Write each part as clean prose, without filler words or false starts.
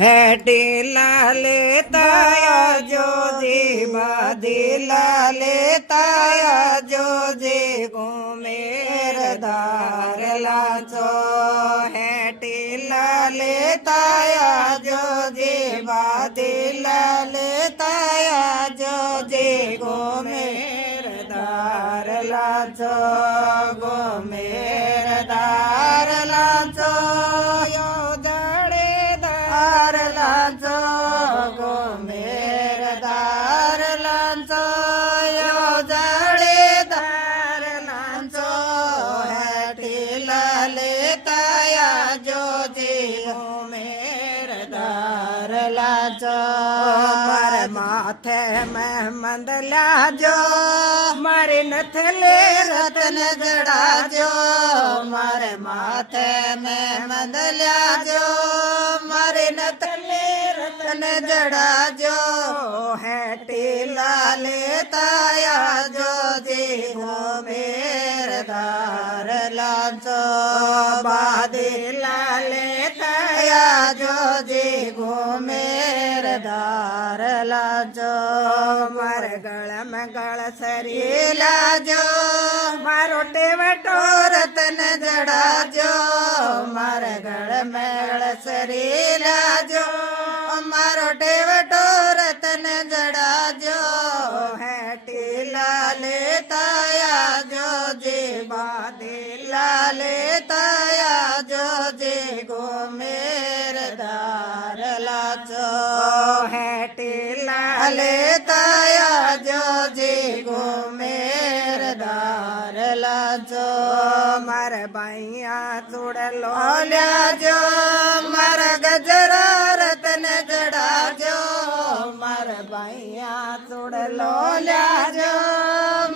है टीला लेताया जो जी बादीला लेताया जो जी घूमेर धार लाचो है टीला लेताया जो जी बादीला लेताया जो जी घूमेर धार लाचो घूमेर धार लाचो मारे माथे में मंदला जो मारे नथले रतन जड़ा जो मारे माथे में मंदला जो मारे नथले रतन जड़ा जो है टीला लेताया जो जी हो मेरे दार लाचो बादीला लेताया जो जी गो मेरे दार लाजो मारे गल में गल सरी लाजो मारो टेवटो रतन जड़ा जो मारे गल में गल सरी लाजो मारो टेवटो रतन जड़ा जो है टीला लेताया जो जी बादीला लेताया जो जी गो मेरे दार लाचो है टीला लेताया जो जी गो मेरे दार लाचो मारे बाइया चूड़ लो लिया जो मारे गजरा रतन जड़ा जो मारे बाइया चूड़ लो लिया जो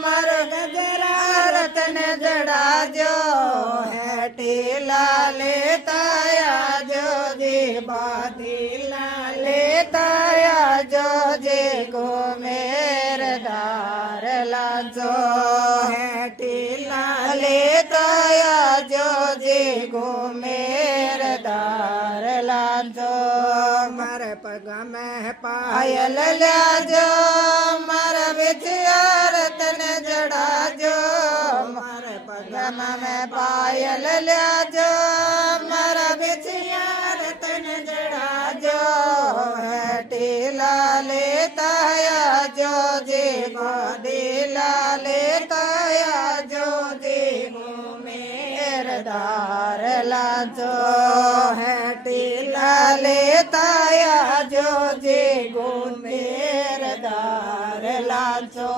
मारे गजरा रतन जड़ा जो है टीला लेताया जो जी बादीला लेताया जो जी को मेरे दार लाचो है टीला लेताया जो जी को मेरे दार लाचो मारे पग में पायल लिया जो मारे बिछिया रतन जड़ा जो मारे पग में पायल लिया जो मारा बिछिया रतन जड़ा जो है टीला लेताया जो जी बादीला लेताया जो जी मेरे दार लाचो है टीला लेताया जो जी मेरे दार लाचो।